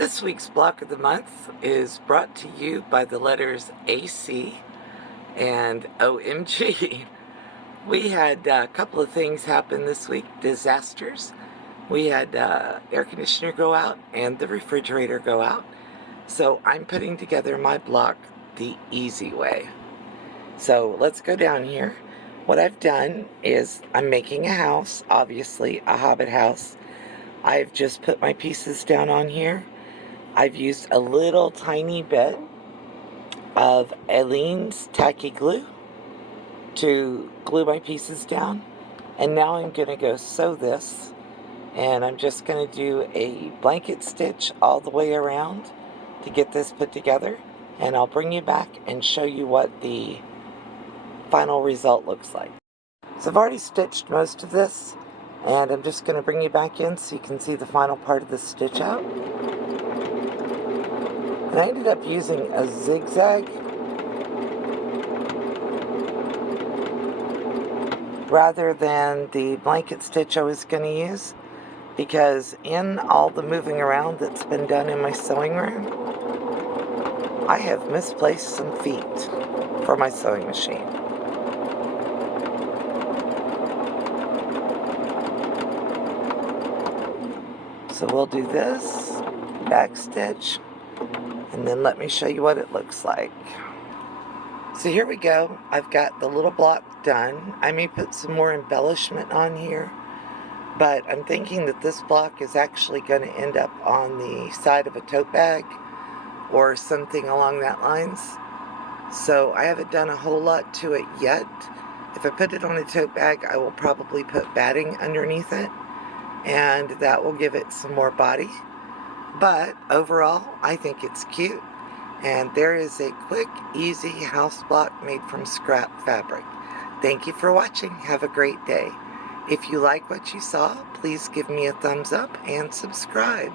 This week's block of the month is brought to you by the letters AC and OMG. We had a couple of things happen this week, disasters. We had air conditioner go out and the refrigerator go out. So I'm putting together my block the easy way. So let's go down here. What I've done is I'm making a house, obviously a hobbit house. I've just put my pieces down on here. I've used a little tiny bit of Aleene's tacky glue to glue my pieces down. And now I'm going to go sew this. And I'm just going to do a blanket stitch all the way around to get this put together. And I'll bring you back and show you what the final result looks like. So I've already stitched most of this. And I'm just going to bring you back in so you can see the final part of the stitch out. And I ended up using a zigzag rather than the blanket stitch I was going to use, because in all the moving around that's been done in my sewing room, I have misplaced some feet for my sewing machine. So we'll do this, back stitch, and then let me show you what it looks like. So here we go. I've got the little block done. I may put some more embellishment on here, but I'm thinking that this block is actually going to end up on the side of a tote bag or something along that lines. So I haven't done a whole lot to it yet. If I put it on a tote bag, I will probably put batting underneath it, and that will give it some more body. But overall, I think it's cute. And there is a quick, easy house block made from scrap fabric. Thank you for watching. Have a great day. If you like what you saw, please give me a thumbs up and subscribe.